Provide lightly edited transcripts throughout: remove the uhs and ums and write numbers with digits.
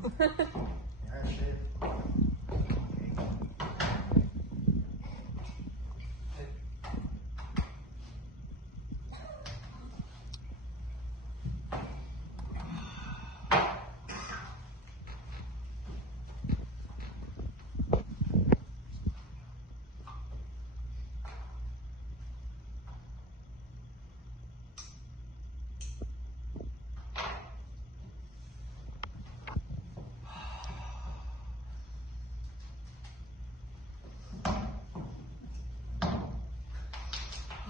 That's it.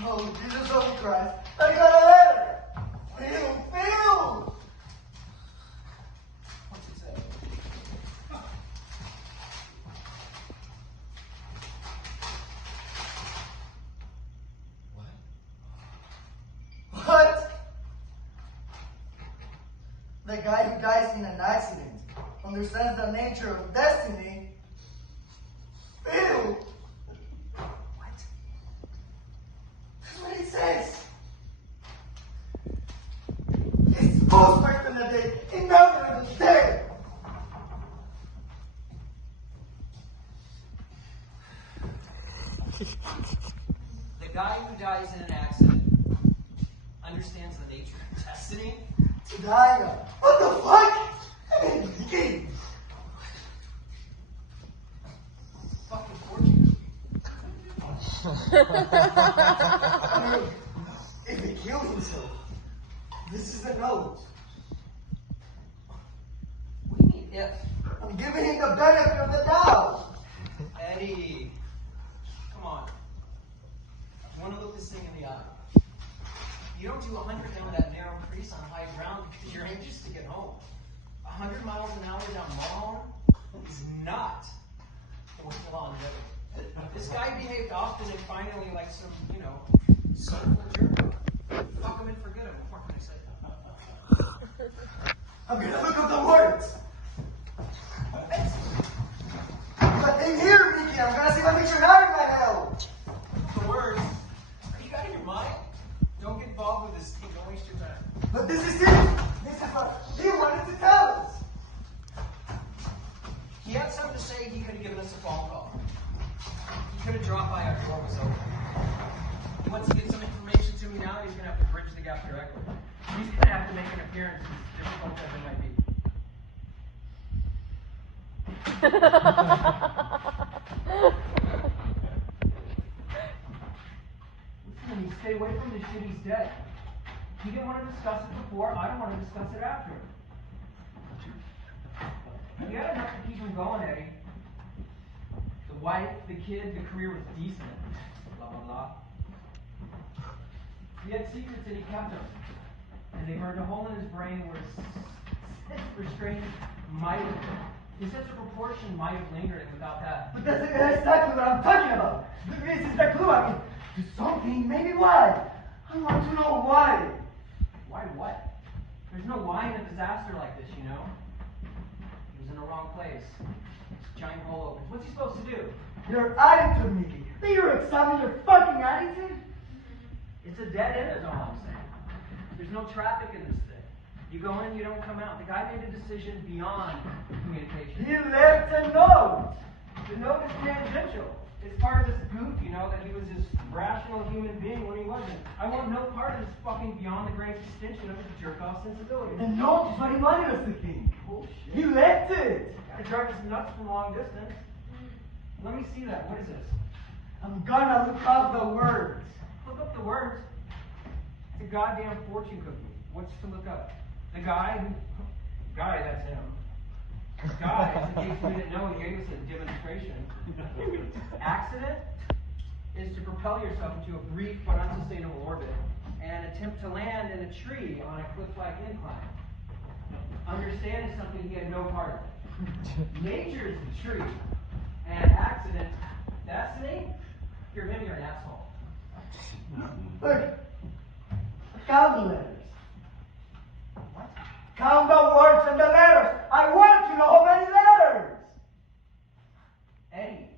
Oh, Jesus of Christ, I got a letter! Phil! What's it say? What? The guy who dies in an accident understands the nature of destiny. Phil! It says it's most certain that they remember the dead. The guy who dies in an accident understands the nature of destiny. To die? What the fuck? Fucking fortune. If he killed himself, this is a note. What do you mean, if? I'm giving him the benefit of the doubt. Eddie, come on. I want to look this thing in the eye. You don't do 100 down that narrow crease on high ground because you're anxious to get home. 100 miles an hour down Mulholland is not worth longevity. This guy behaved often and finally like some, soulful jerk. Fuck him and forget him. What more can I say? I'm gonna look up the words. But in here, Mickey, I'm gonna see the picture out in my hell. The words. Are you out of your mind? Don't get involved with this thing. Don't waste your time. But this is it. This is what he wanted to tell us. He had something to say. He could have given us a phone call. He could have dropped by, our door was open. He wants to get some information to me now, he's going to have to bridge the gap directly. He's going to have to make an appearance, as difficult as it might be. Listen, stay away from this shit, he's dead. He didn't want to discuss it before, I don't want to discuss it after. You had enough to keep him going, Eddie. The wife, the kid, the career was decent. Blah, blah, blah. He had secrets and he kept them. And they burned a hole in his brain where his restraint might have been. His sense of proportion might have lingered without that. But that's exactly what I'm talking about. This is the clue. I mean, to something, maybe why? I want to know why. Why what? There's no why in a disaster like this, you know? He was in the wrong place. Giant hole opens. What's he supposed to do? Your attitude, Mickey. Did you examine your fucking attitude? It's a dead end is all I'm saying. There's no traffic in this thing. You go in, you don't come out. The guy made a decision beyond communication. He left a note. The note is tangential. It's part of this goof, you know, that he was this rational human being when he wasn't. I want no part of this fucking beyond the grain extension of his jerk-off sensibility. The note is what he wanted us to think. Bullshit. He left it. Gotta drive us nuts from long distance. Let me see that. What is this? I'm gonna look up the words. Look up the words. It's a goddamn fortune cookie. What's to look up? The guy, that's him. The guy, in case we didn't know, he gave us a demonstration. Accident is to propel yourself into a brief but unsustainable orbit and attempt to land in a tree on a cliff-like incline. Understand is something he had no part of. Nature is the tree, and accident, destiny, you're an asshole. Look, count the letters. What? Count the words and the letters. I want to know how many letters. Eddie,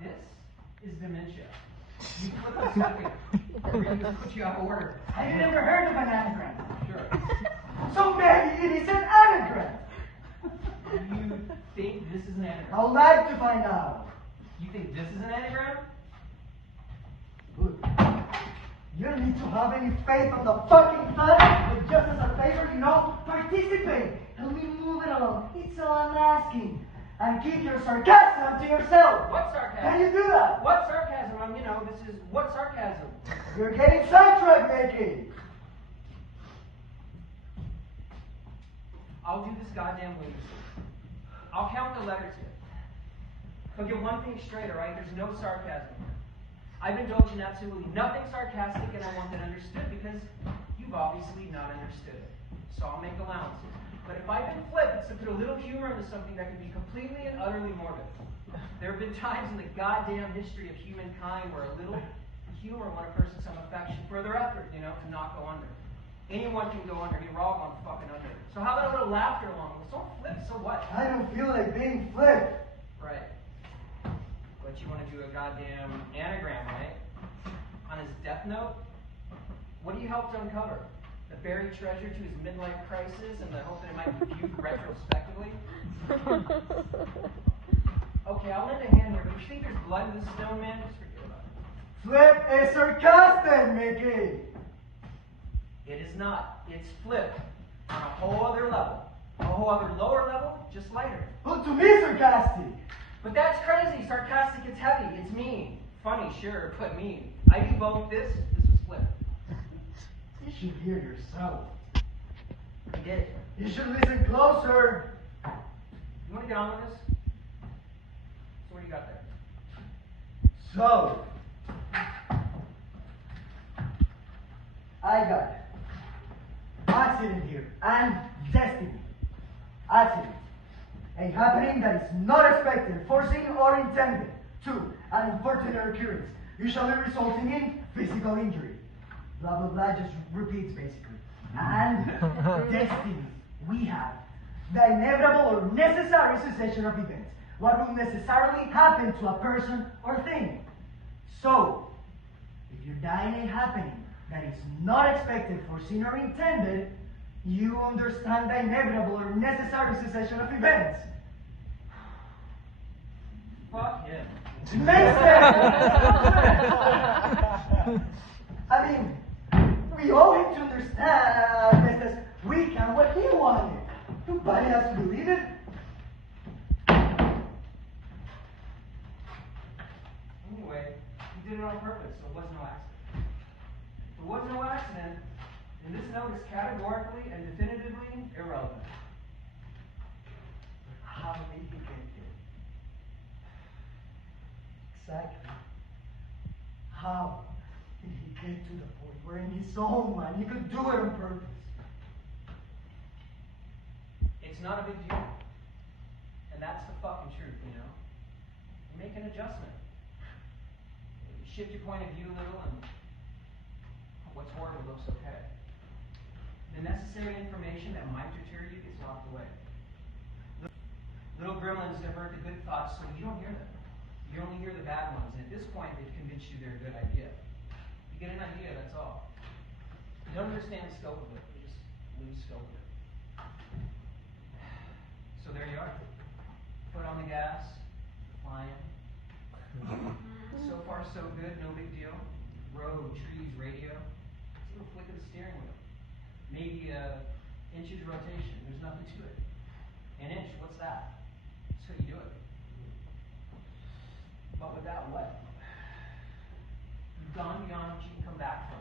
this is dementia. You flip a second, or you just put you out of order. Have you never heard of an anagram? Sure. So maybe it is an anagram. is an anagram? I would like to find out. You think this is an anagram? Good. You don't need to have any faith on the fucking thing, but just as a favor, participate. Help me move it along. It's all I'm asking. And keep your sarcasm to yourself. What sarcasm? Can you do that? What sarcasm? What sarcasm? You're getting sidetracked, Mickey. I'll do this goddamn lunacy. I'll count the letters here. But get one thing straight, alright? There's no sarcasm here. I've indulged in absolutely nothing sarcastic, and I want that understood because you've obviously not understood it. So I'll make allowances. But if I've been flipped, it's to put a little humor into something that can be completely and utterly morbid. There have been times in the goddamn history of humankind where a little humor won a person some affection for their effort, to not go under. Anyone can go under. We're all going fucking under. So how about a little laughter along with it? Don't flip, so what? I don't feel like being flipped. Right. But you want to do a goddamn anagram, right? On his death note? What do you help to uncover? The buried treasure to his midlife crisis and the hope that it might be viewed retrospectively? Okay, I'll lend a hand here, but if you think there's blood in this stone, man, just forget about it. Flip is sarcastic, Mickey. It is not. It's flipped on a whole other level. A whole other lower level, just lighter. Well, to me, sarcastic. But that's crazy. Sarcastic, it's heavy. It's mean. Funny, sure, but mean. I do both this. This was flipped. You should hear yourself. I did it. You should listen closer. You want to get on with this? So what do you got there? So, I got accident here and destiny. Accident. A happening that is not expected, foreseen, or intended. 2. An unfortunate occurrence, usually resulting in physical injury. Blah, blah, blah, just repeats basically. And destiny. We have the inevitable or necessary succession of events. What will necessarily happen to a person or thing. So, if you die in a happening that is not expected, foreseen, or intended, you understand the inevitable or necessary succession of events. Fuck him. Makes sense! I mean, we owe him to understand best as we can what he wanted. Nobody has to believe it. Anyway, he did it on purpose, so it was no accident. There was no accident, and this note is categorically and definitively irrelevant. How did he get there? Exactly. How did he get to the point where in his own mind he could do it on purpose? It's not a big deal. And that's the fucking truth, You make an adjustment. You shift your point of view a little, and what's horrible looks okay. The necessary information that might deter you gets locked away. Little gremlins divert the good thoughts so you don't hear them. You only hear the bad ones, and at this point they've convinced you they're a good idea. You get an idea, that's all. You don't understand the scope of it, you just lose scope of it. So there you are. Foot on the gas, flying. So far so good, no big deal. Road, trees, radio. Just a little flick of the steering wheel. Maybe inches rotation, there's nothing to it. An inch, what's that? That's how you do it. But without what? You've gone beyond what you can come back from.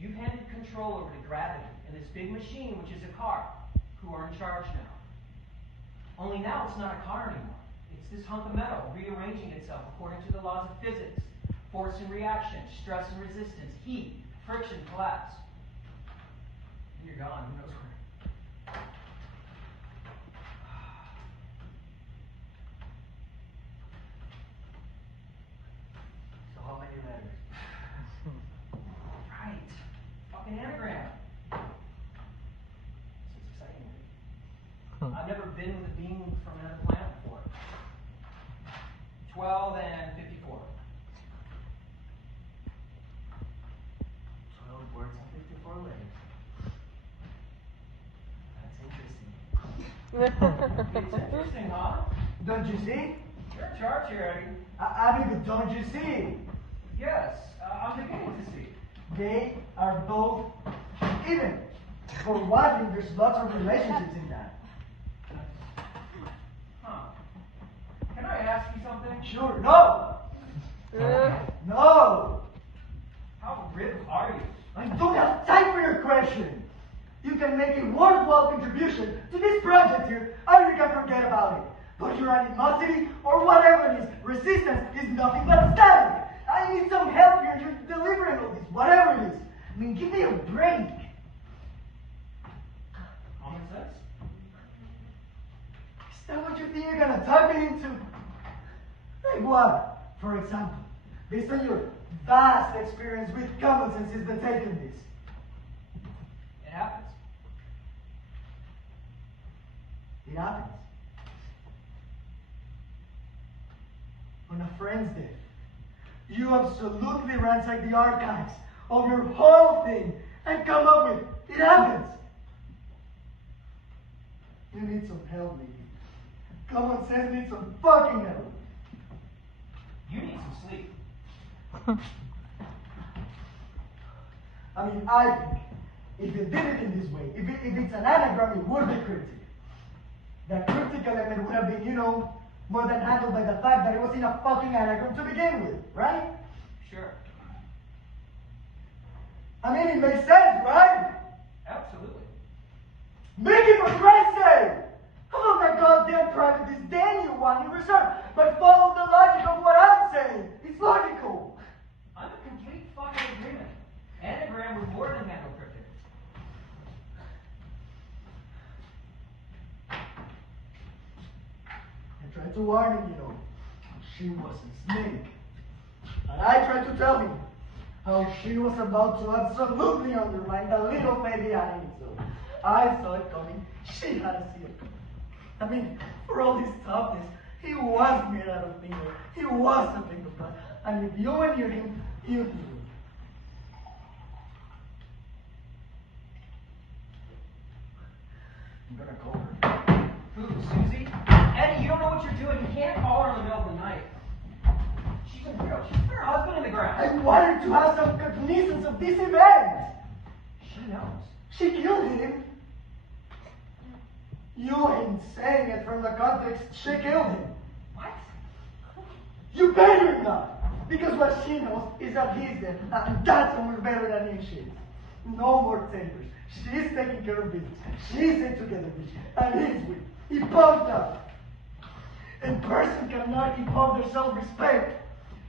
You've handed control over to gravity and this big machine, which is a car, who are in charge now. Only now it's not a car anymore. It's this hunk of metal rearranging itself according to the laws of physics. Force and reaction, stress and resistance, heat, friction, collapse. And you're gone, who knows where. So how many letters? Right. Fucking anagram. This is exciting. I've never been with a being from another planet before. 12 and 54. 12 words and 54 letters. That's interesting. It's interesting, huh? Don't you see? You're in charge here, Eddie. I mean, don't you see? Yes, I'm beginning to see. They are both even. For one, there's lots of relationships in that. Huh. Can I ask you something? Sure. No! No! How ripped are you? I don't have time for your question. You can make a worthwhile contribution to this project here, or you can forget about it. But your animosity, or whatever it is, resistance, is nothing but static. I need some help here. You're delivering all this, whatever it is. I mean, give me a break. Common sense? Is that what you think you're gonna talk me into? Like what, for example? Based on your vast experience with common sense is the taking this. It happens. It happens. On a friend's death, you absolutely ransack the archives of your whole thing and come up with it happens. You need some help, Mickey. Common sense needs some fucking help. You need some sleep. I mean, I think if you did it in this way, if it's an anagram, it would be cryptic. The cryptic element would have been, more than handled by the fact that it was in a fucking anagram to begin with, right? Sure. I mean, it makes sense, right? Absolutely. Mickey, for Christ's sake! How about that goddamn private disdain you want in reserve, but follow the logic of what I'm saying? It's logical. I'm in complete fucking agreement. Anagram would more than handle cryptic. I tried to warn him, she was a snake. And I tried to tell him how she was about to absolutely undermine the little baby I need so. I saw it coming. She had to see it coming. I mean, for all his toughness, he was made out of finger. He was a big blood. And if you knew him, you knew him. I'm gonna call her. Who, Susie? Eddie, you don't know what you're doing. You can't call her in the middle of the night. She's her husband in the ground. I wanted to have some cognizance of this event. She knows. She killed him. You ain't saying it from the context she killed him. What? You better not. Because what she knows is that he's dead. And that's almost better than he is. No more takers. She's taking care of business. She's in together with you. And he's weak. He pumped up. A person cannot keep up their self-respect.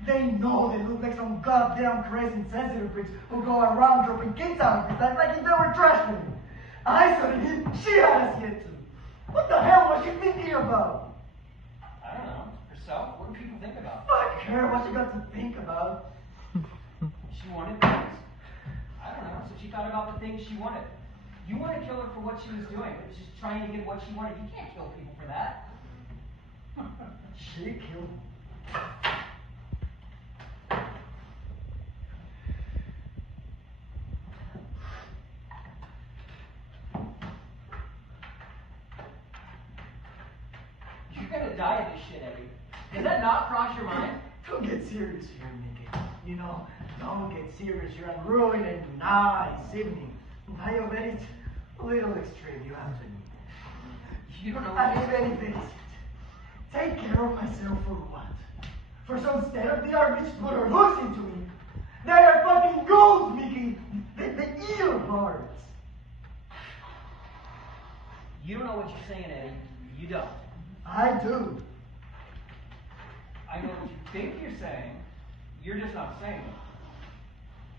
They know they look like some goddamn crazy sensitive freaks who go around dropping kids out of his life like if they were trash for him. I saw him. She had us yet too. What the hell was she thinking about? I don't know. Herself? What do people think about? Fuck her. What she got to think about? She wanted things. I don't know. So she thought about the things she wanted. You want to kill her for what she was doing, but she's trying to get what she wanted. You can't kill people for that. She killed him. You're gonna die of this shit, Eddie. Does that not cross your mind? Don't get serious here, Mickey. Don't get serious here and ruin a nice evening by a very little extreme, you have to admit. You don't know And what if anything, take care of myself for what? For some state-of-the-art bitch to put her hooks into me? They are fucking ghouls, Mickey! They eat your hearts! You don't know what you're saying, Eddie. You don't. I do. I know what you think you're saying. You're just not saying it.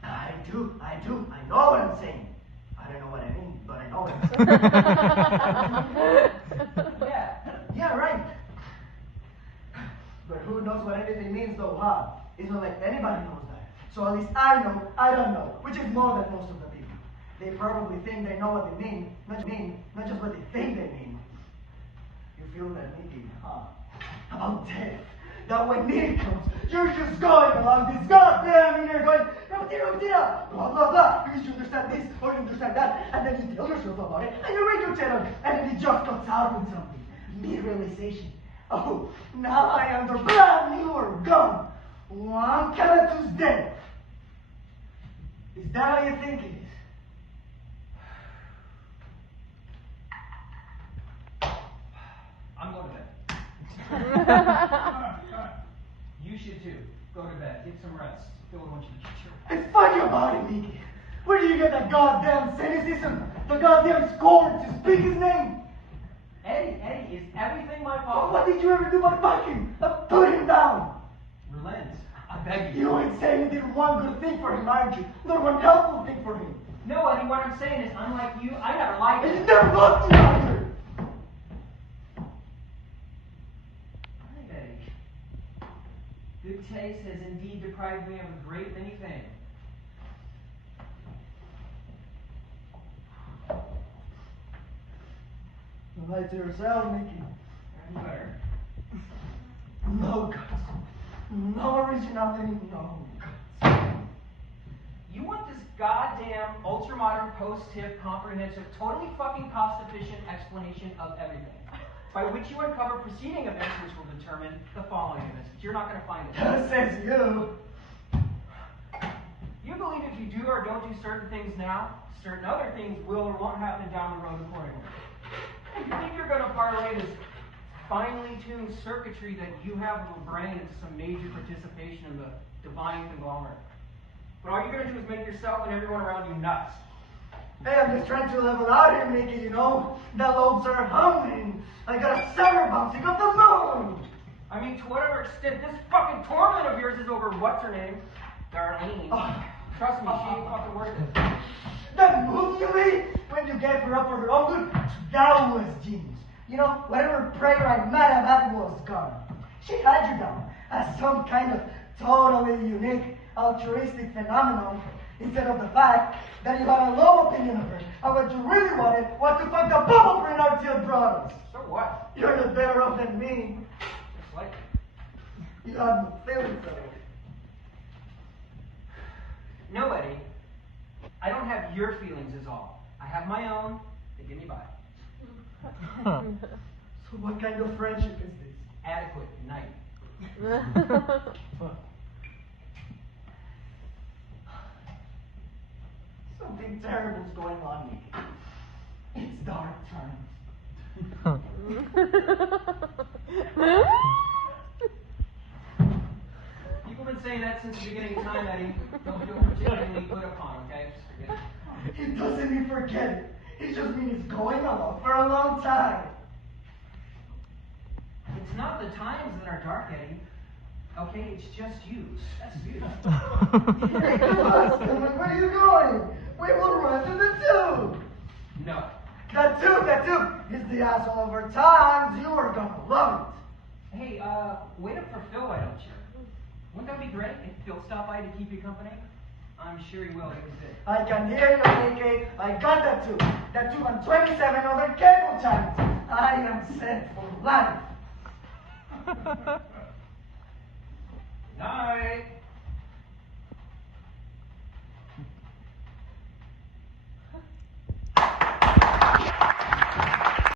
I do. I know what I'm saying. I don't know what I mean, but I know what I'm saying. Yeah, right. But who knows what anything means though, huh? It's not like anybody knows that. So at least I know, I don't know, which is more than most of the people. They probably think they know what they mean, not just what they think they mean. You feel that Mickey, huh? About death. That when need comes, you're just going along this goddamn and you're going, blah, blah, blah. You should understand this or you understand that. And then you tell yourself about it and you read your channel and then it just comes out with something. Mid-realization. Oh, now I am the brand new gun. One Calatus dead. Is that how you think it is? I'm going to bed. You should too. Go to bed. Get some rest. Phil wants you to get your... It's fuck your body, Mickey. Where do you get that goddamn cynicism? The goddamn scorn to speak his name? Eddie, is everything my Oh, fault? what did you ever do but fuck him? Put him down. Relent. I beg you. You ain't saying you did one good thing for him, aren't you? Not one helpful thing for him. No, Eddie, what I'm saying is, unlike you, I never liked And it. you never loved me either. Eddie. Good taste has indeed deprived me of a great many things. You lie to yourself, Mickey. You better. No guts. No originality, no guts. You want this goddamn ultra-modern, post-tip, comprehensive, totally fucking cost-efficient explanation of everything, by which you uncover preceding events which will determine the following events. You're not going to find it. That says you. You believe if you do or don't do certain things now, certain other things will or won't happen down the road accordingly. And you think you're going to parlay this finely tuned circuitry that you have of a brain into some major participation in the divine conglomerate. But all you're going to do is make yourself and everyone around you nuts. Hey, I'm just trying to level out here, Mickey, you know? The lobes are humming. I got a summer bouncing off the moon. I mean, to whatever extent this fucking torment of yours is over what's her name? Darlene. Trust me, she ain't fucking worth it. That move you made when you gave her up for her own good, that was genius. You know, whatever prayer I mad about was gone. She had you down as some kind of totally unique, altruistic phenomenon, instead of the fact that you had a low opinion of her, and what you really wanted was to fuck the bubble brain out of your brothers. So what? You're no better off than me. Just like You have no feelings of it. No, Eddie. I don't have your feelings is all. I have my own. They get me by. So what kind of friendship is this? Adequate. Night. Something terrible's going on, Nick. It's dark times. People have been saying that since the beginning of time, Eddie. Don't feel particularly put upon, okay? Just forget it. It doesn't mean forget it. It just means it's going on for a long time. It's not the times that are dark, Eddie. Okay, it's just you. That's you. Hey, Buzz, come on, where are you going? We will run to the tube. No. That tube is the asshole of our times. You are gonna love it. Hey, wait up for Phil, why don't you? Wouldn't that be great if Phil stopped by to keep you company? I'm sure he will. He was it. I can hear you, Nicky. I got that tube. That tube and 27 other cable channels. I am set for life.